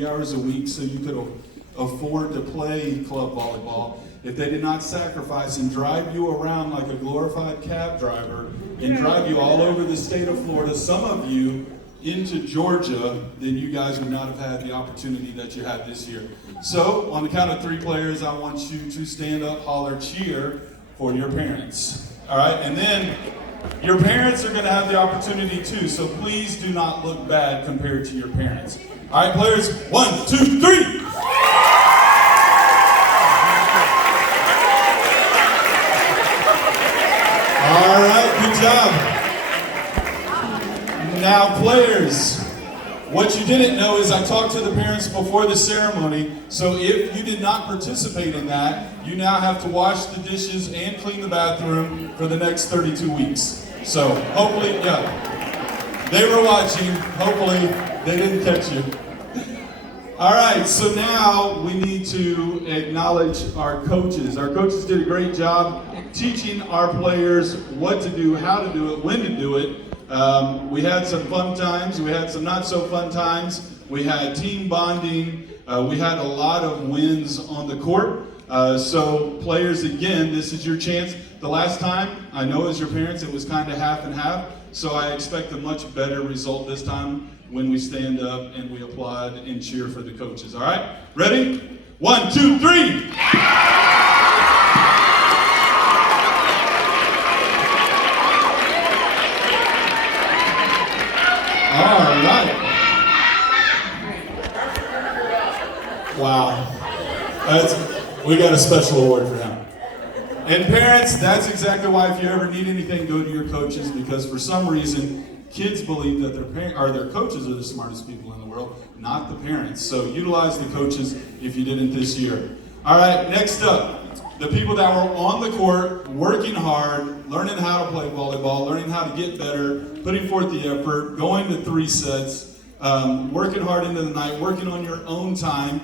hours a week so you could afford to play club volleyball, if they did not sacrifice and drive you around like a glorified cab driver and drive you all over the state of Florida, some of you into Georgia, then you guys would not have had the opportunity that you had this year. So, on the count of 3 players, I want you to stand up, holler, cheer for your parents. All right, and then your parents are going to have the opportunity too, so please do not look bad compared to your parents. All right, players, 1, 2, 3. All right, good job. Now, players, what you didn't know is I talked to the parents before the ceremony, so if you did not participate in that, you now have to wash the dishes and clean the bathroom for the next 32 weeks. So, hopefully, yeah, they were watching. Hopefully, they didn't catch you. All right, so now we need to acknowledge our coaches. Our coaches did a great job teaching our players what to do, how to do it, when to do it. We had some fun times, we had some not so fun times, we had team bonding, we had a lot of wins on the court. So players, again, this is your chance. The last time, I know as your parents, it was kind of half and half, so I expect a much better result this time when we stand up and we applaud and cheer for the coaches. All right, ready? 1, 2, 3. All right. Wow. We got a special award for him. And parents, that's exactly why if you ever need anything, go to your coaches, because for some reason, kids believe that their coaches are the smartest people in the world, not the parents. So utilize the coaches if you didn't this year. All right, next up, the people that were on the court, working hard, learning how to play volleyball, learning how to get better, putting forth the effort, going to 3 sets, working hard into the night, working on your own time,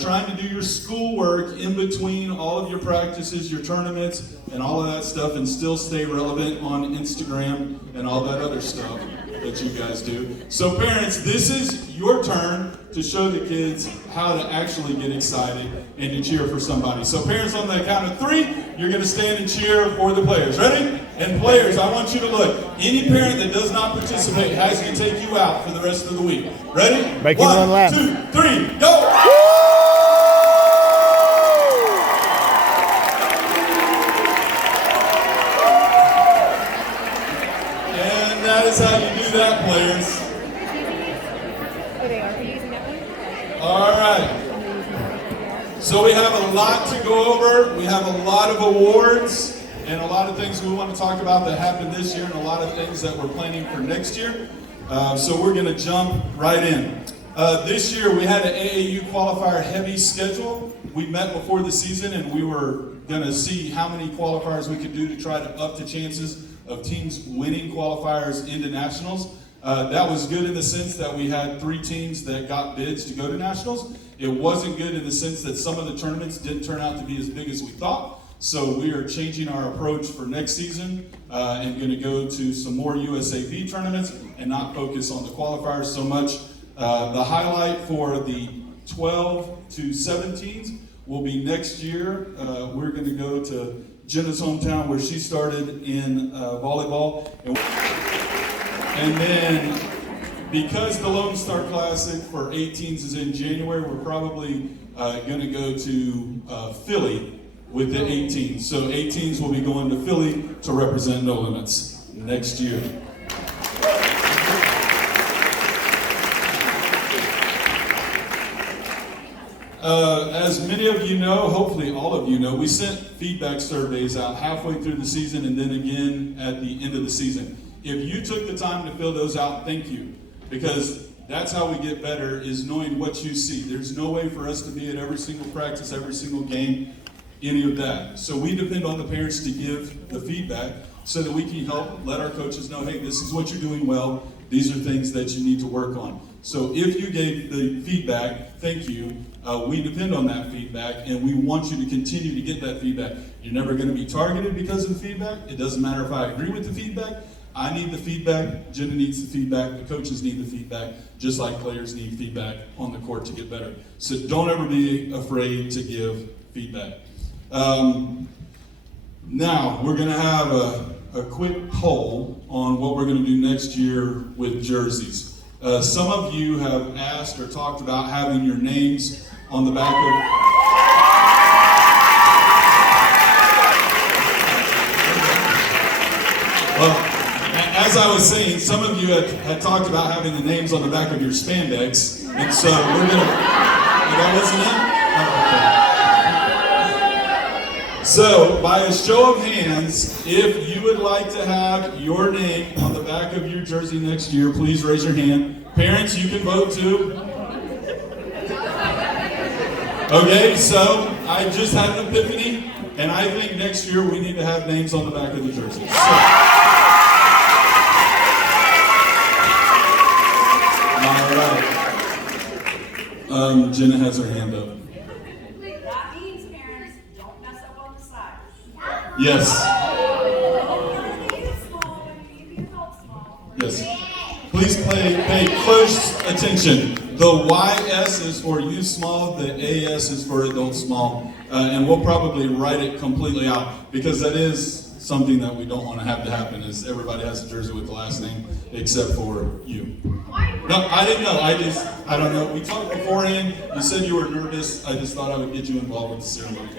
trying to do your schoolwork in between all of your practices, your tournaments, and all of that stuff, and still stay relevant on Instagram and all that other stuff that you guys do. So parents, this is your turn to show the kids how to actually get excited and to cheer for somebody. So parents, on the count of 3, you're going to stand and cheer for the players. Ready? And players, I want you to look. Any parent that does not participate has to take you out for the rest of the week. Ready? Make it one lap. 1, 2, 3, go! That is how you do that, players. All right. So we have a lot to go over. We have a lot of awards and a lot of things we want to talk about that happened this year and a lot of things that we're planning for next year. So we're going to jump right in. This year we had an AAU qualifier heavy schedule. We met before the season and we were going to see how many qualifiers we could do to try to up the chances of teams winning qualifiers into nationals. That was good in the sense that we had 3 teams that got bids to go to nationals. It wasn't good in the sense that some of the tournaments didn't turn out to be as big as we thought. So we are changing our approach for next season and going to go to some more USAV tournaments and not focus on the qualifiers so much. The highlight for the 12 to 17s will be next year. We're going to go to Jenna's hometown where she started in volleyball. And then because the Lone Star Classic for 18s is in January, we're probably going to go to Philly with the 18s. So 18s will be going to Philly to represent No Limits next year. As many of you know, hopefully all of you know, we sent feedback surveys out halfway through the season and then again at the end of the season. If you took the time to fill those out, thank you. Because that's how we get better, is knowing what you see. There's no way for us to be at every single practice, every single game, any of that. So we depend on the parents to give the feedback so that we can help let our coaches know, hey, this is what you're doing well. These are things that you need to work on. So if you gave the feedback, thank you. We depend on that feedback, and we want you to continue to get that feedback. You're never going to be targeted because of the feedback. It doesn't matter if I agree with the feedback. I need the feedback, Jenna needs the feedback, the coaches need the feedback, just like players need feedback on the court to get better. So don't ever be afraid to give feedback. Now, we're going to have a quick poll on what we're going to do next year with jerseys. Some of you have asked or talked about having your names on the back of... Well, as I was saying, some of you had talked about having the names on the back of your spandex, and so we're going to... That wasn't it? Oh, okay. So, by a show of hands, if you would like to have your name on the back of your jersey next year, please raise your hand. Parents, you can vote too. Okay, so I just had an epiphany, and I think next year we need to have names on the back of the jerseys. All right. Jenna has her hand up. That means, parents, don't mess up on the sides. Yes. Yes. Please pay close attention. The YS is for youth small, the AS is for adult small, and we'll probably write it completely out because that is something that we don't want to happen is everybody has a jersey with the last name except for you. No, I didn't know. I don't know. We talked beforehand. You said you were nervous. I just thought I would get you involved with the ceremony.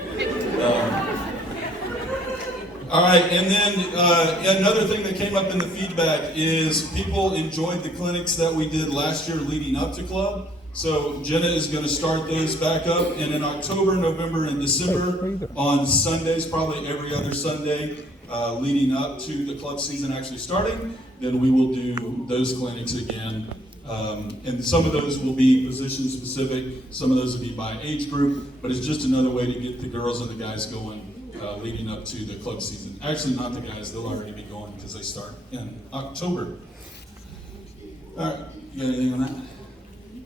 All right, and then another thing that came up in the feedback is people enjoyed the clinics that we did last year leading up to club. So Jenna is going to start those back up, and in October, November, and December on Sundays, probably every other Sunday, leading up to the club season actually starting, then we will do those clinics again. And some of those will be position specific, some of those will be by age group, but it's just another way to get the girls and the guys going leading up to the club season. Actually, not the guys, they'll already be going because they start in October. All right, you got anything on that?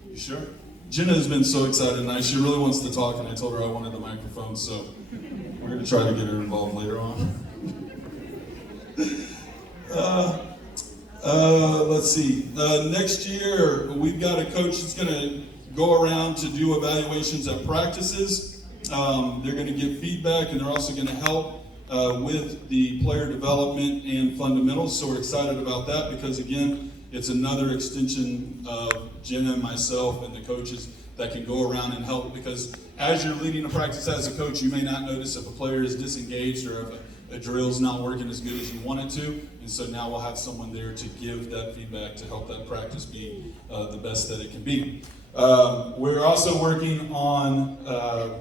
You sure? Jenna has been so excited tonight. She really wants to talk, and I told her I wanted the microphone, so we're going to try to get her involved later on. Let's see. Next year, we've got a coach that's going to go around to do evaluations at practices. They're going to give feedback, and they're also going to help with the player development and fundamentals. So we're excited about that because, again, it's another extension of Jenna and myself and the coaches that can go around and help, because as you're leading a practice as a coach, you may not notice if a player is disengaged or if a drill's not working as good as you want it to, and so now we'll have someone there to give that feedback to help that practice be the best that it can be. We're also working on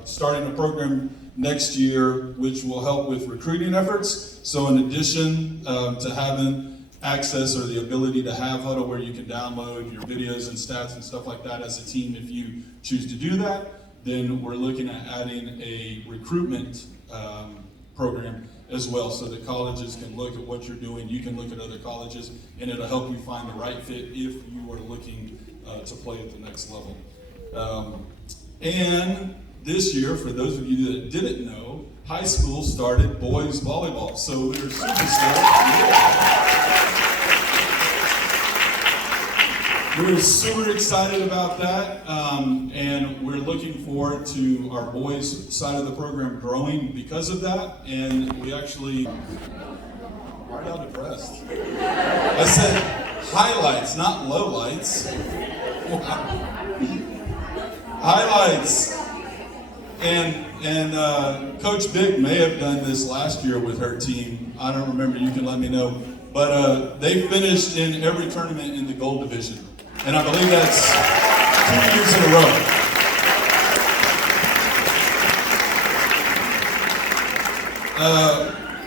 starting a program next year which will help with recruiting efforts. So in addition to having access or the ability to have Huddle where you can download your videos and stats and stuff like that as a team if you choose to do that, then we're looking at adding a recruitment program as well, so that colleges can look at what you're doing, you can look at other colleges, and it'll help you find the right fit if you are looking to play at the next level. And this year, for those of you that didn't know, high school started boys volleyball, so we're super excited. We're super excited about that, and we're looking forward to our boys' side of the program growing because of that. And we actually, why are you depressed? I said highlights, not lowlights. Highlights. And Coach Big may have done this last year with her team. I don't remember. You can let me know. But they finished in every tournament in the gold division. And I believe that's 2 years in a row.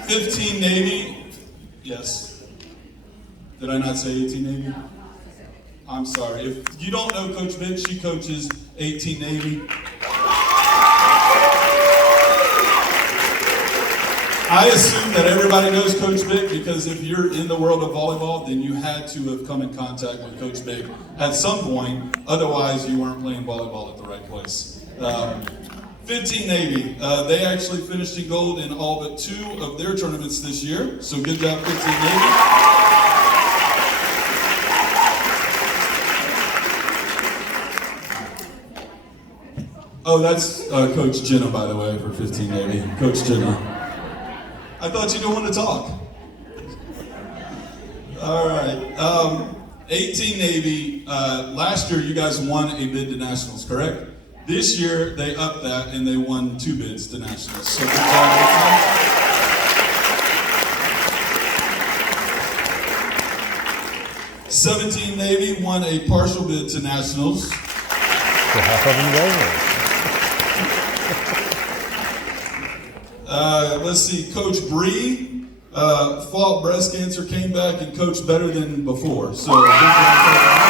15 Navy. Yes. Did I not say 18 Navy? I'm sorry. If you don't know Coach Big, she coaches 18 Navy. I assume that everybody knows Coach Big because if you're in the world of volleyball, then you had to have come in contact with Coach Big at some point. Otherwise, you weren't playing volleyball at the right place. 15 Navy. They actually finished in gold in all but 2 of their tournaments this year. So good job, 15 Navy. Oh, that's Coach Jenna, by the way, for 15 Navy. Coach Jenna. I thought you didn't want to talk. All right. 18 Navy. Last year, you guys won a bid to nationals, correct? This year, they upped that and they won 2 bids to nationals. So good job. 17 Navy won a partial bid to nationals. So half of them go. Let's see, Coach Bree fought breast cancer, came back, and coached better than before. So, good job.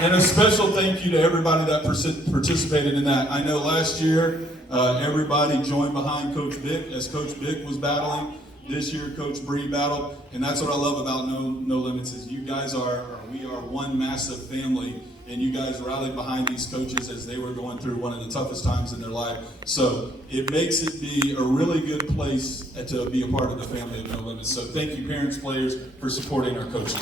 And a special thank you to everybody that participated in that. I know last year, everybody joined behind Coach Vic as Coach Vic was battling. This year, Coach Bree battled, and that's what I love about No Limits is we are one massive family, and you guys rallied behind these coaches as they were going through one of the toughest times in their life. So it makes it be a really good place to be a part of the family of No Limits. So thank you, parents, players, for supporting our coaches.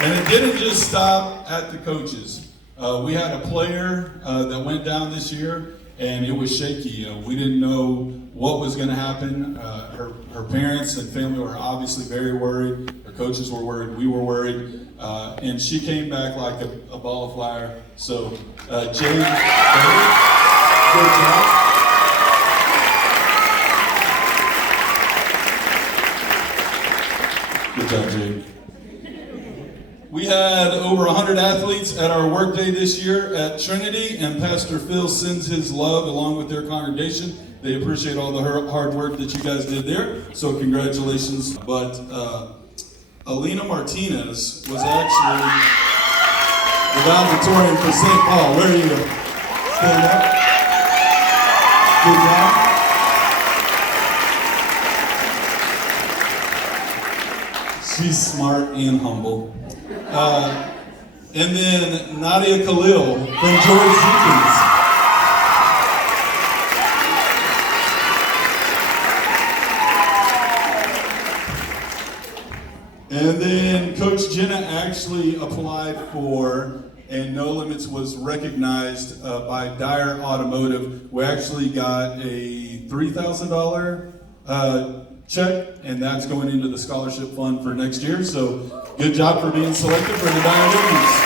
And it didn't just stop at the coaches. We had a player that went down this year, and it was shaky. We didn't know what was going to happen. Her parents and family were obviously very worried. Her coaches were worried. We were worried. And she came back like a ball of fire. So, Jade, good job. Good job, Jade. We had over 100 athletes at our workday this year at Trinity, and Pastor Phil sends his love along with their congregation. They appreciate all the hard work that you guys did there, so congratulations. But Alina Martinez was actually the valedictorian for St. Paul. Where are you? Stand up. Good job. She's smart and humble. And then Nadia Khalil from George Jenkins. And then Coach Jenna actually applied for, and No Limits was recognized by Dyer Automotive. We actually got a $3,000 check, and that's going into the scholarship fund for next year. So good job for being selected for the Dyer Dunes.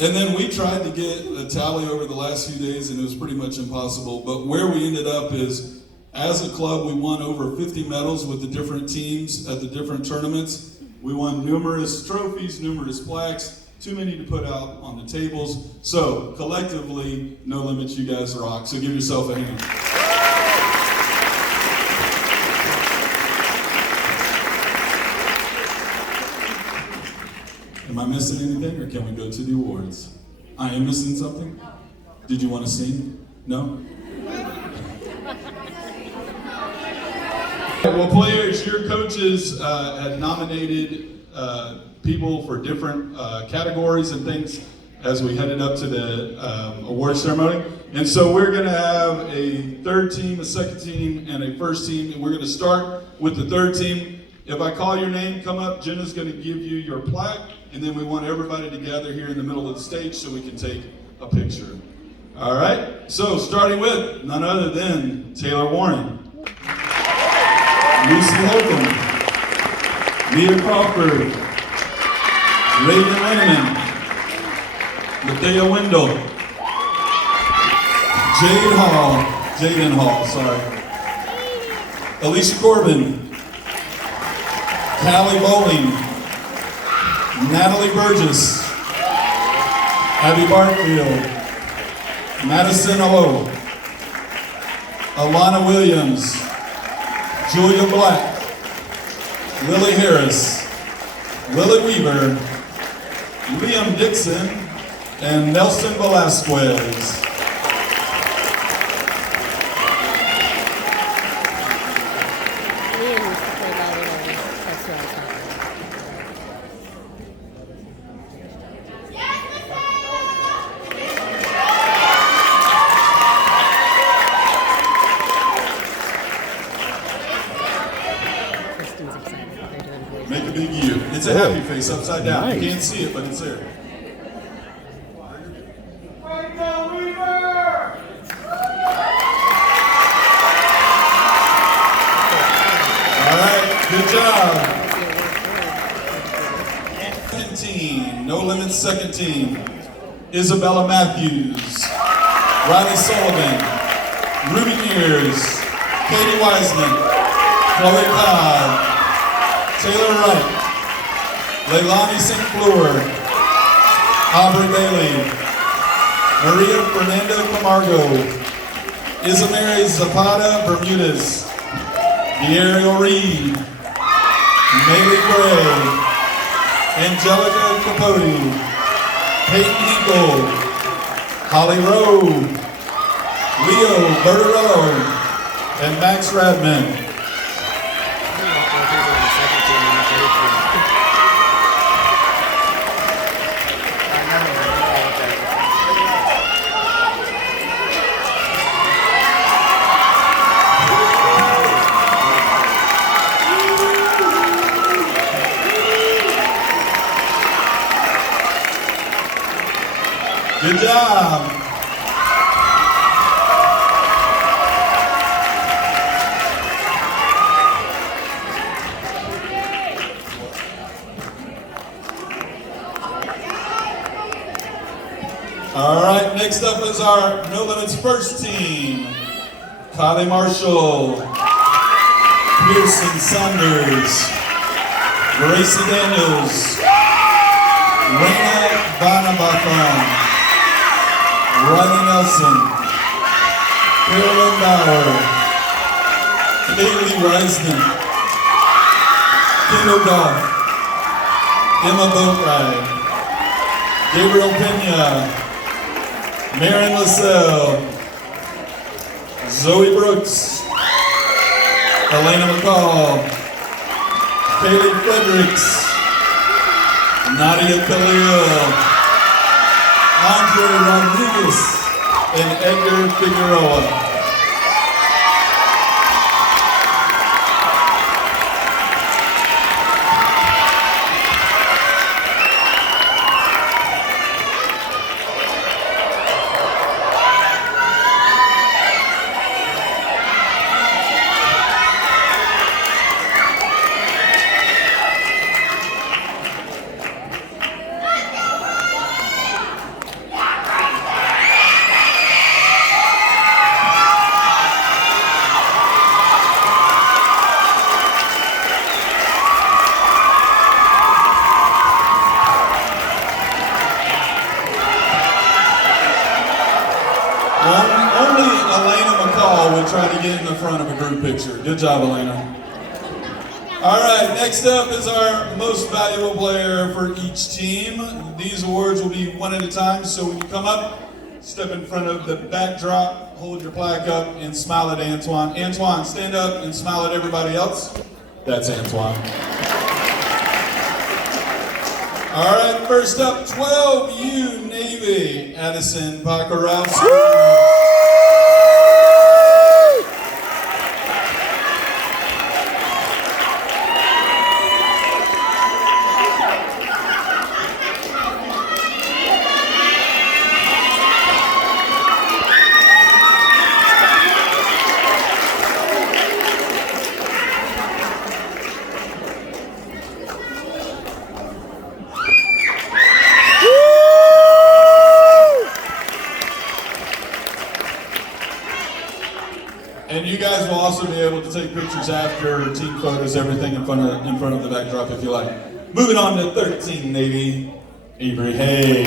And then we tried to get a tally over the last few days, and it was pretty much impossible. But where we ended up is, as a club, we won over 50 medals with the different teams at the different tournaments. We won numerous trophies, numerous plaques, too many to put out on the tables. So collectively, No Limits, you guys rock. So give yourself a hand. Am I missing anything, or can we go to the awards? I am missing something? Did you want to sing? No? Well, players, your coaches had nominated people for different categories and things as we headed up to the award ceremony. And so we're going to have a third team, a second team, and a first team. And we're going to start with the third team. If I call your name, come up. Jenna's going to give you your plaque. And then we want everybody to gather here in the middle of the stage so we can take a picture. All right? So starting with none other than Taylor Warren, Lucy Holcomb, Leah Crawford, Raven Lennon, Mathea Wendell, Jaden Hall, Alicia Corbin, Callie Bowling, Natalie Burgess, Abby Barfield, Madison O, Alana Williams, Julia Black, Lily Harris, Lily Weaver, Liam Dixon, and Nelson Velasquez. Ian used to play volleyball. That's who I was talking about. Kristen's excited. They're doing boys. Make a big U. It's a happy face upside down. You can't see it, but it's there. All right, good job. Second team, No Limits second team. Isabella Matthews, Riley Sullivan, Ruby Mears, Katie Wiseman, Chloe Cobb, Taylor Wright, Leilani St. Fleur, Aubrey Bailey, Maria Fernando Camargo, Isamary Zapata Bermudez, D'Ariel Reed, Maylee Gray, Angelica Capote, Peyton Hinkle, Holly Rowe, Leo Bertarello, and Max Radman. Good job. All right, next up is our No Limits first team. Kylie Marshall, Pearson Saunders, Gracie Daniels, Raina Vanabachon, Riley Nelson, Carolyn Bauer, Kaylee Reisman, Kendall Goff, Emma Boatright, Gabriel Pena, Marin Lassell, Zoe Brooks, Elena McCall, Kaylee Fredericks, Nadia Khalil, Andre Rodriguez, and Edgar Figueroa. Only Elena McCall would try to get in the front of a group picture. Good job, Elena. All right, next up is our most valuable player for each team. These awards will be one at a time, so when you come up, step in front of the backdrop, hold your plaque up, and smile at Antoine. Antoine, stand up and smile at everybody else. That's Antoine. All right, first up, 12U Navy, Addison Pakarowski. And you guys will also be able to take pictures after, team photos, everything in front of the backdrop if you like. Moving on to 13 Navy, Avery Hay.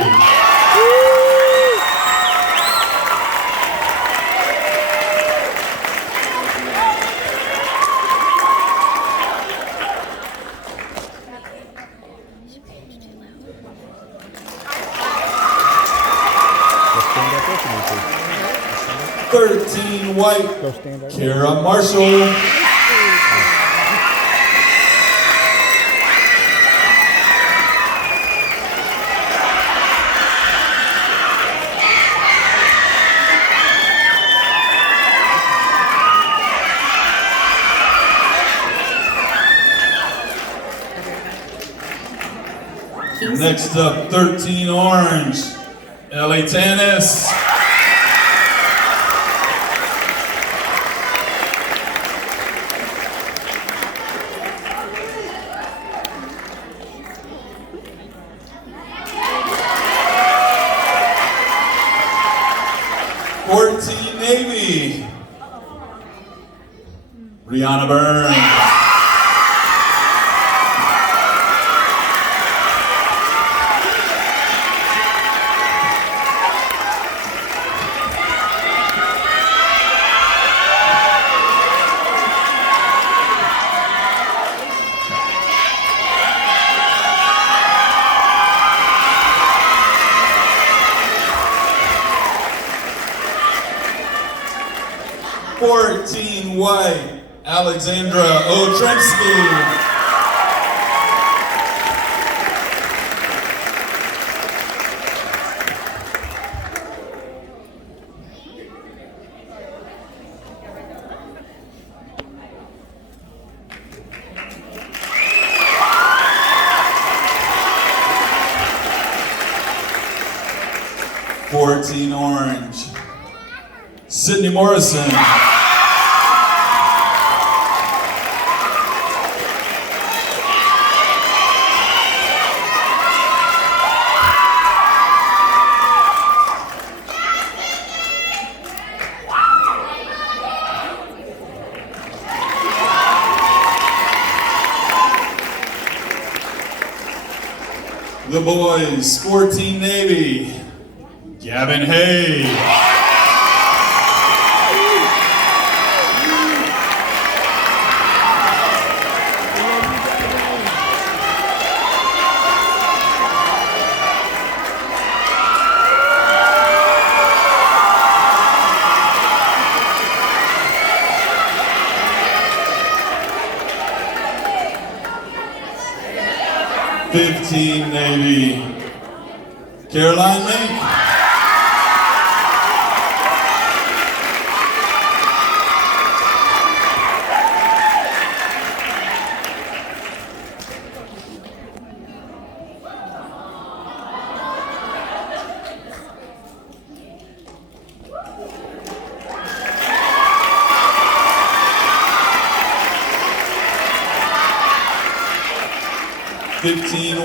Stand up with me, please. 13 white, Go stand up. Kara Marshall. Next up, 13 orange, LA Tanis. Navy, Rihanna Burns. White, Alexandra Otremsky. Orange, Sydney Morrison. The boys, 14 Navy, Gavin Hay. Navy, Caroline Link.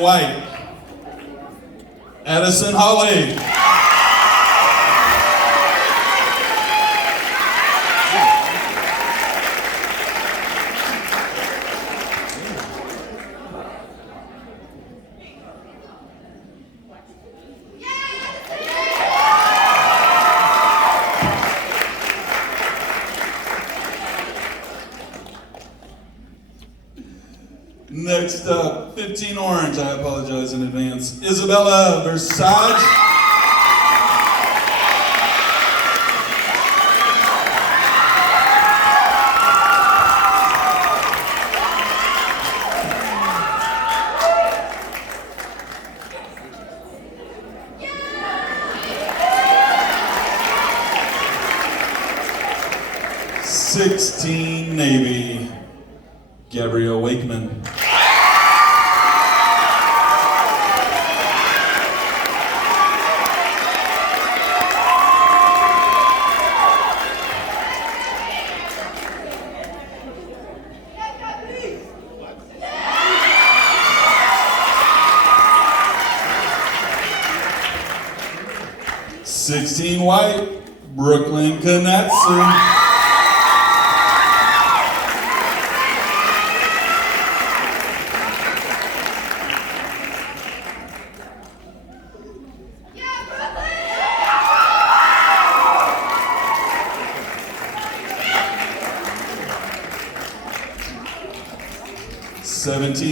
White, Addison Holly. Next up, 15 orange, I apologize in advance, Isabella Versace. Navy, Gabrielle Wakeman. White, Brooklyn Kanatsu.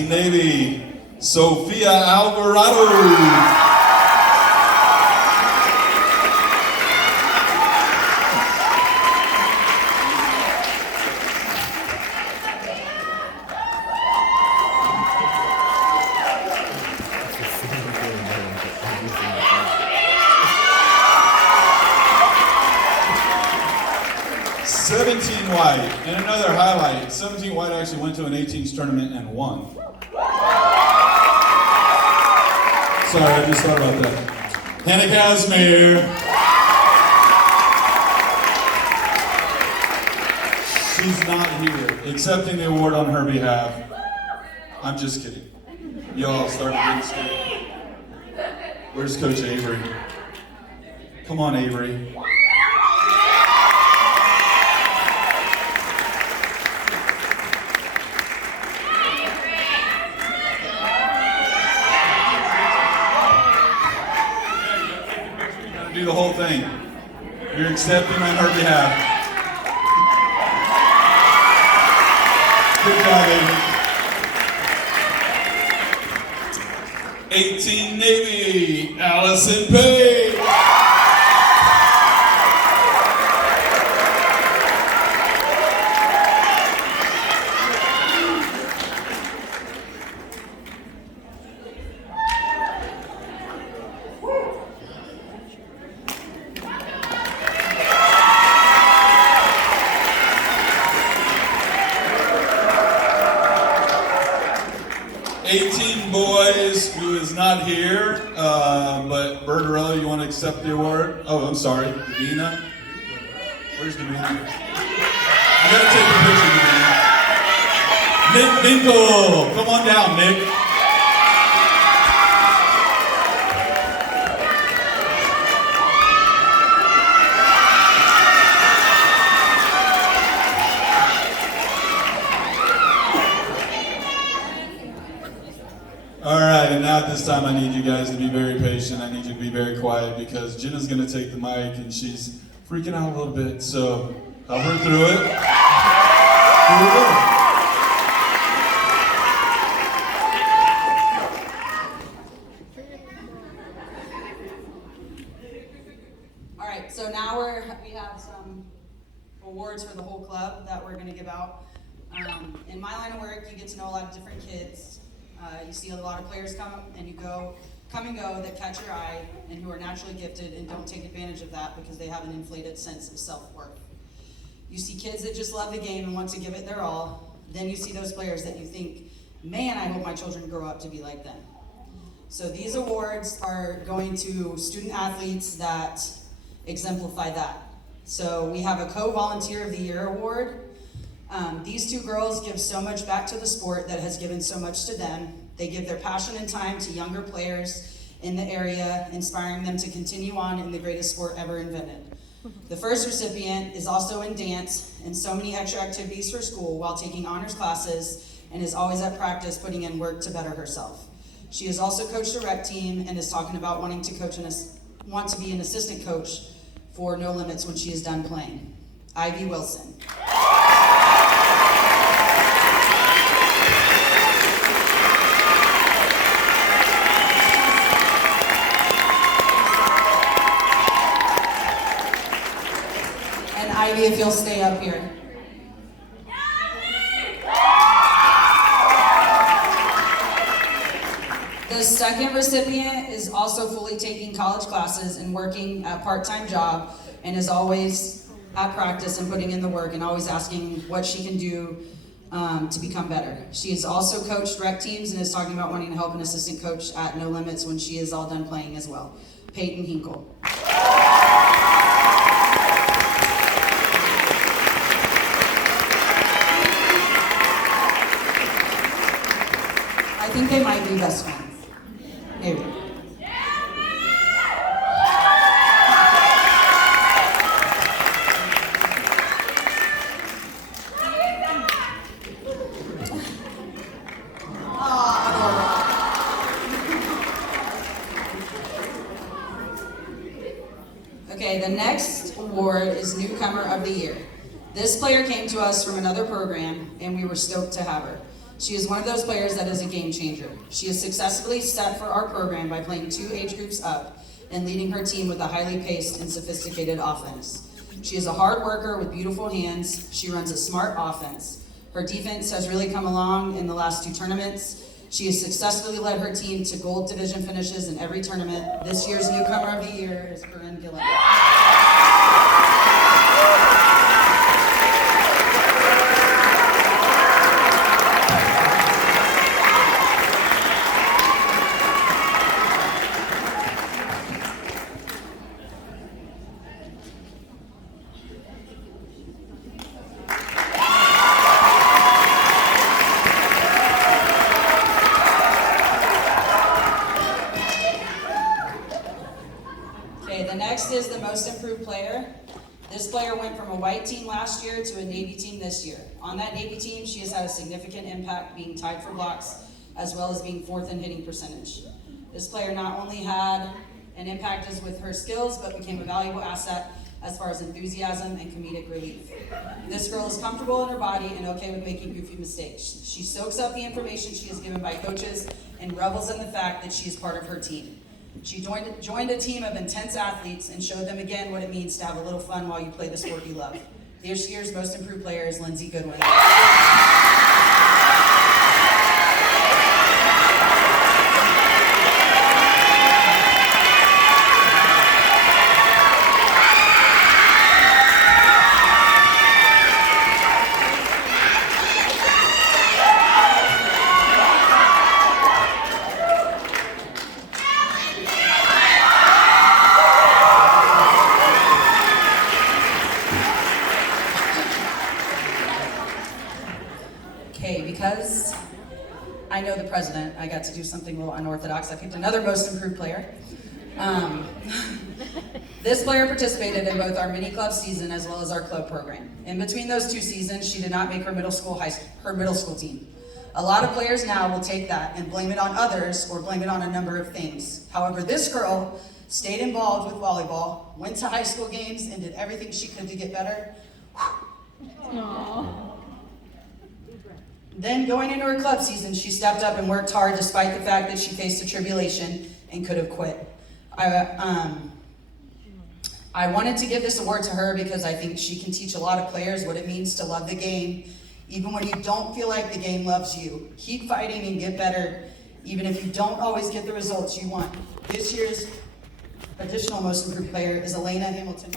Navy, Sofia Alvarado. 17 White. And another highlight, 17 White actually went to an 18s tournament and won. Sorry, I just thought about that. Hannah Casimir. She's not here, accepting the award on her behalf. I'm just kidding. Y'all started getting scared. Where's Coach Avery? Come on, Avery. Do the whole thing. You're accepting on her behalf. Good job, Avery. 18 Navy, Allison Page. Boys, who is not here, but Bertarello, you want to accept the award? Oh, I'm sorry, Davina. Where's Davina? You gotta take a picture, Davina. Nick Binkle, come on down, Nick. All right, and now at this time I need you guys to be very patient. I need you to be very quiet because Jenna's gonna take the mic and she's freaking out a little bit, so help her through it. Here we go. All right, so now we have some awards for the whole club that we're gonna give out. In my line of work, you get to know a lot of different kids. You see a lot of players come and go that catch your eye and who are naturally gifted and don't take advantage of that because they have an inflated sense of self-worth. You see kids that just love the game and want to give it their all. Then you see those players that you think, man, I hope my children grow up to be like them. So these awards are going to student athletes that exemplify that. So we have a Co-Volunteer of the Year award. These two girls give so much back to the sport that has given so much to them. They give their passion and time to younger players in the area, inspiring them to continue on in the greatest sport ever invented. The first recipient is also in dance and so many extra activities for school while taking honors classes and is always at practice putting in work to better herself. She has also coached a rec team and is talking about wanting to want to be an assistant coach for No Limits when she is done playing. Ivy Wilson. Ivy, if you'll stay up here. The second recipient is also fully taking college classes and working a part-time job and is always at practice and putting in the work and always asking what she can do to become better. She has also coached rec teams and is talking about wanting to help an assistant coach at No Limits when she is all done playing as well. Peyton Hinkle. I think they might be best friends. Maybe. Okay, the next award is Newcomer of the Year. This player came to us from another program, and we were stoked to have her. She is one of those players that is a game changer. She has successfully set for our program by playing 2 age groups up and leading her team with a highly paced and sophisticated offense. She is a hard worker with beautiful hands. She runs a smart offense. Her defense has really come along in the last 2 tournaments. She has successfully led her team to gold division finishes in every tournament. This year's Newcomer of the Year is Corinne Gillen. Okay, the next is the most improved player. This player went from a white team last year to a Navy team this year. On that Navy team, she has had a significant impact, being tied for blocks, as well as being 4th in hitting percentage. This player not only had an impact as with her skills, but became a valuable asset as far as enthusiasm and comedic relief. This girl is comfortable in her body and okay with making goofy mistakes. She soaks up the information she is given by coaches and revels in the fact that she is part of her team. She joined a team of intense athletes and showed them again what it means to have a little fun while you play the sport you love. This year's most improved player is Lindsay Goodwin. Okay, because I know the president, I got to do something a little unorthodox. I picked another most improved player. This player participated in both our mini club season as well as our club program. In between those 2 seasons, she did not make her middle school team. A lot of players now will take that and blame it on others or blame it on a number of things. However, this girl stayed involved with volleyball, went to high school games, and did everything she could to get better. Then going into her club season, she stepped up and worked hard despite the fact that she faced a tribulation and could have quit. I wanted to give this award to her because I think she can teach a lot of players what it means to love the game, even when you don't feel like the game loves you. Keep fighting and get better, even if you don't always get the results you want. This year's additional most improved player is Elena Hamilton.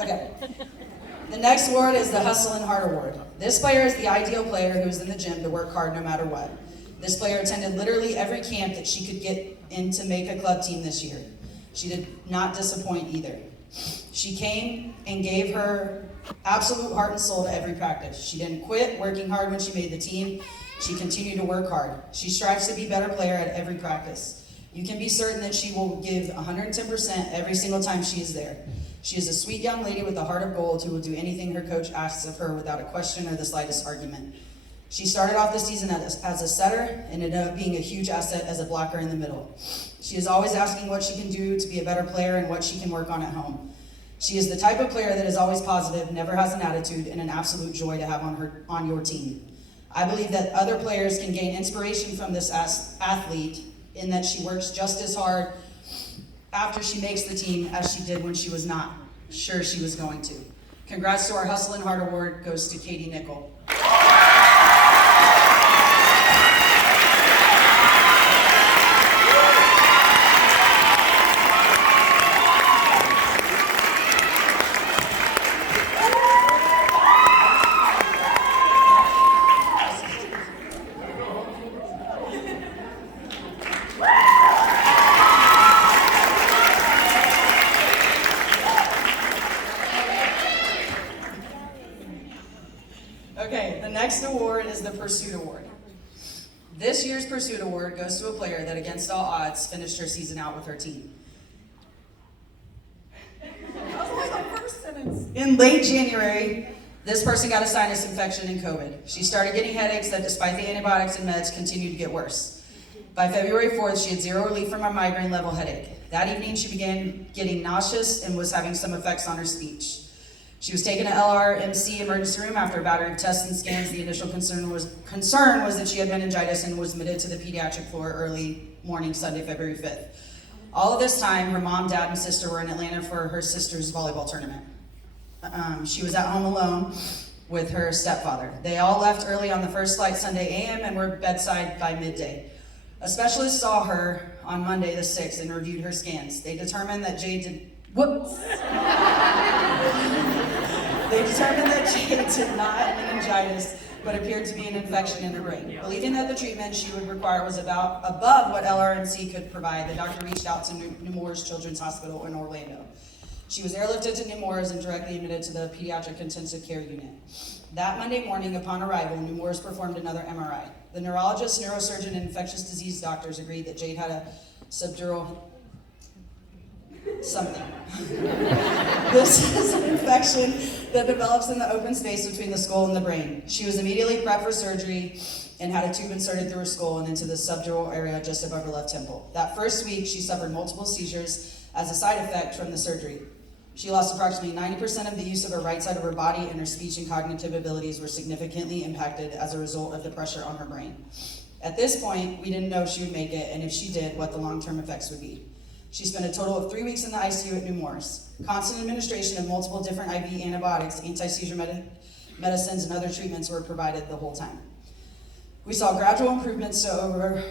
Okay. The next award is the Hustle and Heart Award. This player is the ideal player who is in the gym to work hard no matter what. This player attended literally every camp that she could get in to make a club team this year. She did not disappoint either. She came and gave her absolute heart and soul to every practice. She didn't quit working hard when she made the team. She continued to work hard. She strives to be a better player at every practice. You can be certain that she will give 110% every single time she is there. She is a sweet young lady with a heart of gold who will do anything her coach asks of her without a question or the slightest argument. She started off the season as a setter and ended up being a huge asset as a blocker in the middle. She is always asking what she can do to be a better player and what she can work on at home. She is the type of player that is always positive, never has an attitude, and an absolute joy to have on your team. I believe that other players can gain inspiration from this athlete in that she works just as hard after she makes the team as she did when she was not sure she was going to. Congrats to our Hustle and Heart Award goes to Katie Nickel. Okay, the next award is the Pursuit Award. This year's Pursuit Award goes to a player that, against all odds, finished her season out with her team. That was only the first sentence. In late January, this person got a sinus infection and COVID. She started getting headaches that, despite the antibiotics and meds, continued to get worse. By February 4th, she had zero relief from a migraine level headache. That evening, she began getting nauseous and was having some effects on her speech. She was taken to LRMC emergency room after a battery of tests and scans. The initial concern was that she had meningitis and was admitted to the pediatric floor early morning Sunday, February 5th. All of this time, her mom, dad, and sister were in Atlanta for her sister's volleyball tournament. She was at home alone with her stepfather. They all left early on the first flight Sunday a.m. and were bedside by midday. A specialist saw her on Monday the 6th and reviewed her scans. They determined that Jade did... Whoops! determined that Jade did not have meningitis, but appeared to be an infection in her brain. Believing that the treatment she would require was above what LRMC could provide, the doctor reached out to Nemours Children's Hospital in Orlando. She was airlifted to Nemours and directly admitted to the pediatric intensive care unit. That Monday morning, upon arrival, Nemours performed another MRI. The neurologist, neurosurgeon, and infectious disease doctors agreed that Jade had a subdural something. This is an infection that develops in the open space between the skull and the brain. She was immediately prepped for surgery and had a tube inserted through her skull and into the subdural area just above her left temple. That first week, she suffered multiple seizures as a side effect from the surgery. She lost approximately 90% of the use of her right side of her body, and her speech and cognitive abilities were significantly impacted as a result of the pressure on her brain. At this point, we didn't know if she would make it, and if she did, what the long-term effects would be. She spent a total of 3 weeks in the ICU at Nemours. Constant administration of multiple different IV antibiotics, anti-seizure medicines, and other treatments were provided the whole time. We saw gradual improvements over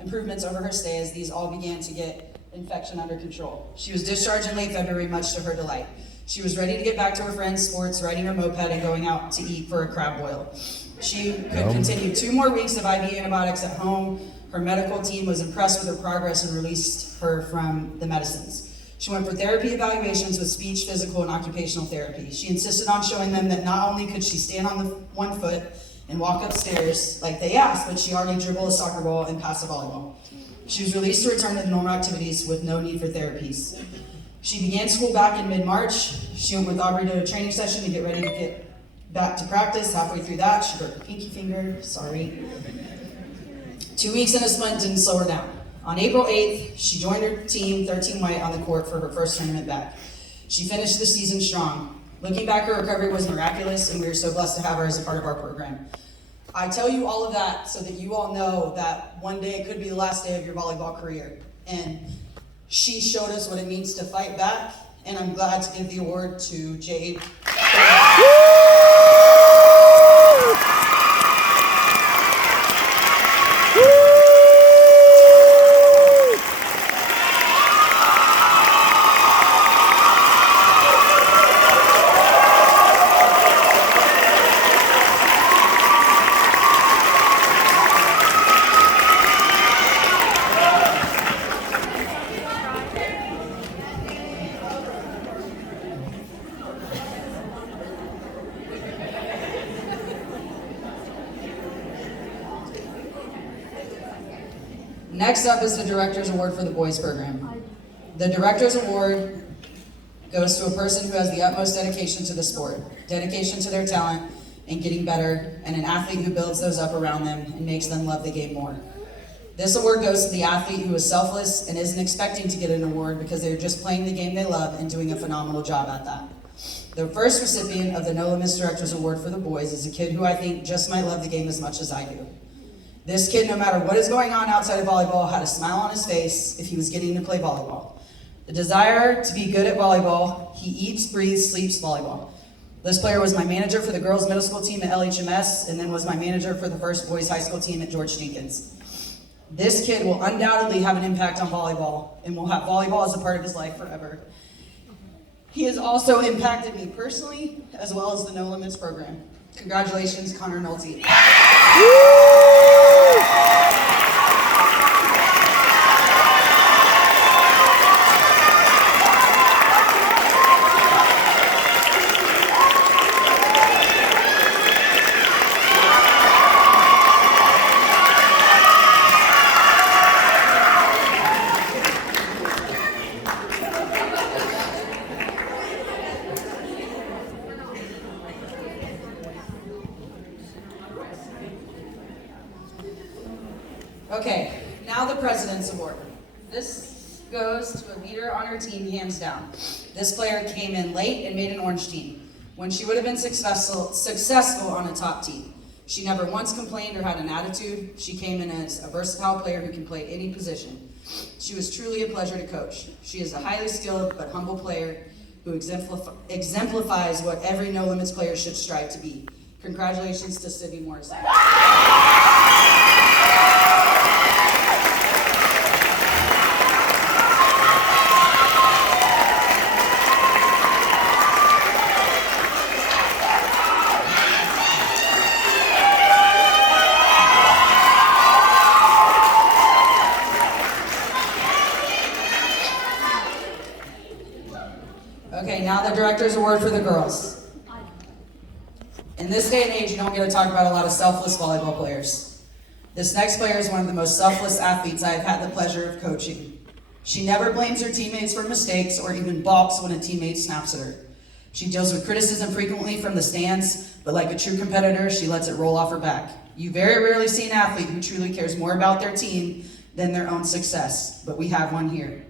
her stay as these all began to get infection under control. She was discharged in late February, much to her delight. She was ready to get back to her friends' sports, riding her moped, and going out to eat for a crab boil. She could continue 2 more weeks of IV antibiotics at home. Her medical team was impressed with her progress and released her from the medicines. She went for therapy evaluations with speech, physical, and occupational therapy. She insisted on showing them that not only could she stand on the one foot and walk upstairs like they asked, but she already dribbled a soccer ball and pass a volleyball. She was released to return to normal activities with no need for therapies. She began school back in mid-March. She went with Aubrey to a training session to get ready to get back to practice. Halfway through that, she broke her pinky finger, sorry. 2 weeks in a splint didn't slow her down. On April 8th, she joined her team, 13 White, on the court for her first tournament back. She finished the season strong. Looking back, her recovery was miraculous, and we were so blessed to have her as a part of our program. I tell you all of that so that you all know that one day it could be the last day of your volleyball career. And she showed us what it means to fight back, and I'm glad to give the award to Jade. Next up is the Director's Award for the boys program. The Director's Award goes to a person who has the utmost dedication to the sport, dedication to their talent and getting better, and an athlete who builds those up around them and makes them love the game more. This award goes to the athlete who is selfless and isn't expecting to get an award because they're just playing the game they love and doing a phenomenal job at that. The first recipient of the No Limits Director's Award for the boys is a kid who I think just might love the game as much as I do. This kid, no matter what is going on outside of volleyball, had a smile on his face if he was getting to play volleyball. The desire to be good at volleyball, he eats, breathes, sleeps volleyball. This player was my manager for the girls' middle school team at LHMS, and then was my manager for the first boys' high school team at George Jenkins. This kid will undoubtedly have an impact on volleyball, and will have volleyball as a part of his life forever. He has also impacted me personally, as well as the No Limits program. Congratulations, Connor Nolte. Okay, now the President's Award. This goes to a leader on her team, hands down. This player came in late and made an orange team, when she would have been successful on a top team. She never once complained or had an attitude. She came in as a versatile player who can play any position. She was truly a pleasure to coach. She is a highly skilled but humble player who exemplifies what every No Limits player should strive to be. Congratulations to Sydney Morrison. award for the girls. In this day and age, you don't get to talk about a lot of selfless volleyball players. This next player is one of the most selfless athletes I have had the pleasure of coaching. She never blames her teammates for mistakes or even balks when a teammate snaps at her. She deals with criticism frequently from the stands, but like a true competitor, she lets it roll off her back. You very rarely see an athlete who truly cares more about their team than their own success, but we have one here.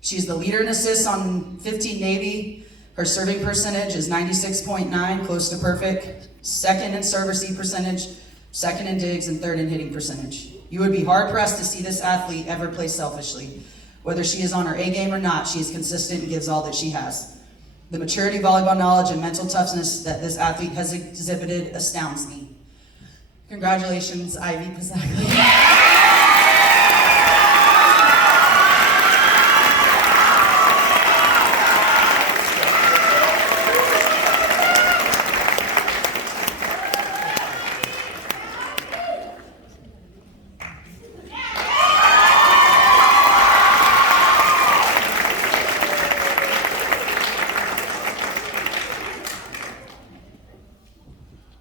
She's the leader in assists on 15 Navy. Her serving percentage is 96.9, close to perfect. Second in serve receive percentage, second in digs, and third in hitting percentage. You would be hard pressed to see this athlete ever play selfishly. Whether she is on her A game or not, she is consistent and gives all that she has. The maturity, volleyball knowledge, and mental toughness that this athlete has exhibited astounds me. Congratulations, Ivy Pisaglia.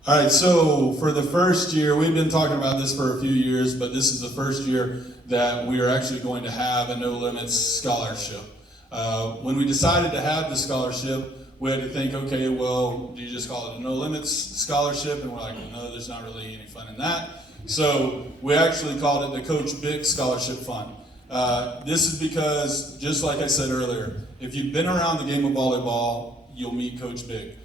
All right, so for the first year, we've been talking about this for a few years, but this is the first year that we are actually going to have a No Limits scholarship. When we decided to have the scholarship, we had to think, okay, well, do you just call it a No Limits scholarship? And we're like, well, no, there's not really any fun in that. So we actually called it the Coach Big Scholarship Fund. This is because, just like I said earlier, if you've been around the game of volleyball, you'll meet Coach Big.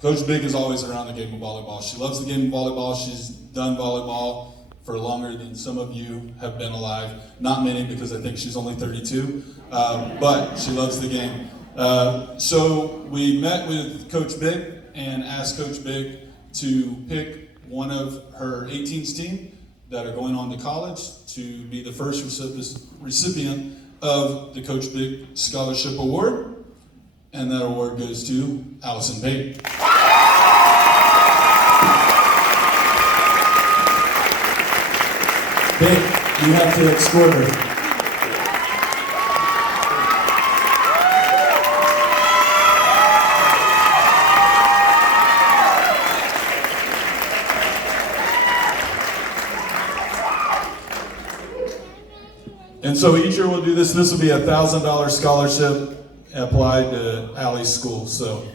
Coach Big is always around the game of volleyball. She loves the game of volleyball. She's done volleyball for longer than some of you have been alive. Not many, because I think she's only 32, but she loves the game. So we met with Coach Big and asked Coach Big to pick one of her 18s team that are going on to college to be the first recipient of the Coach Big Scholarship Award. And that award goes to Allison Payton. Big, you have to escort her. And so each year we'll do this. This will be a $1,000 scholarship applied to Allie's school. So.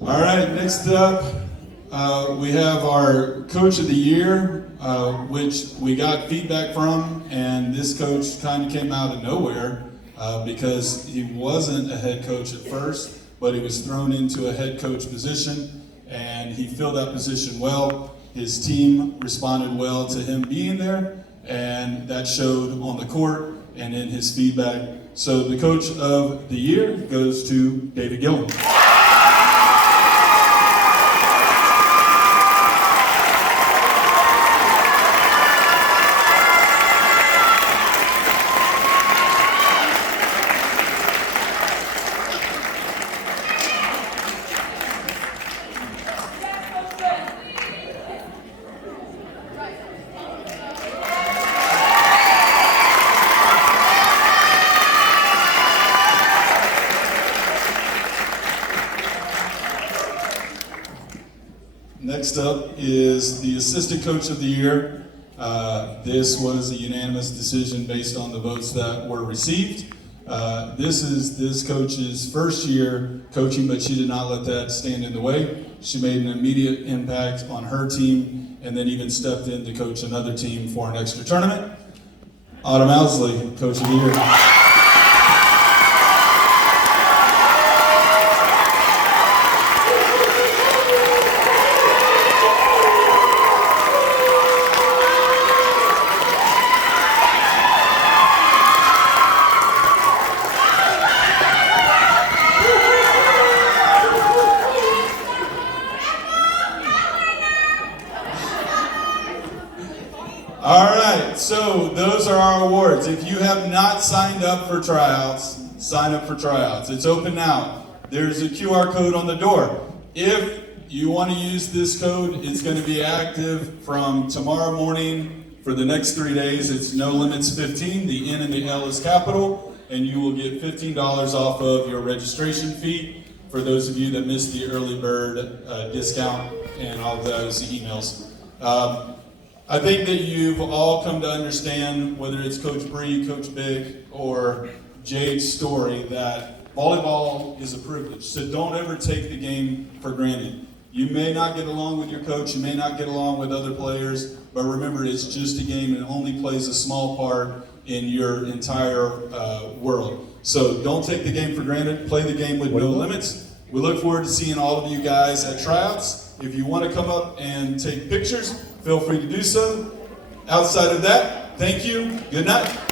All right, next up, we have our Coach of the Year, which we got feedback from, and this coach kind of came out of nowhere because he wasn't a head coach at first, but he was thrown into a head coach position, and he filled that position well. His team responded well to him being there, and that showed on the court and in his feedback. So the Coach of the Year goes to David Gillen. Next up is the Assistant Coach of the Year. This was a unanimous decision based on the votes that were received. This is this coach's first year coaching, but she did not let that stand in the way. She made an immediate impact on her team and then even stepped in to coach another team for an extra tournament. Autumn Owsley, Coach of the Year. All right, so those are our awards. If you have not signed up for tryouts, sign up for tryouts. It's open now. there's a QR code on the door. If you want to use this code, it's going to be active from tomorrow morning for the next 3 days. It's No Limits 15. The N and the L is capital, and you will get $15 off of your registration fee for those of you that missed the early bird discount and all those emails. I think that you've all come to understand, whether it's Coach Bree, Coach Big, or Jade's story, that volleyball is a privilege. So don't ever take the game for granted. You may not get along with your coach, you may not get along with other players, but remember, it's just a game and it only plays a small part in your entire world. So don't take the game for granted. Play the game with no limits. We look forward to seeing all of you guys at tryouts. If you want to come up and take pictures, feel free to do so. Outside of that, thank you. Good night.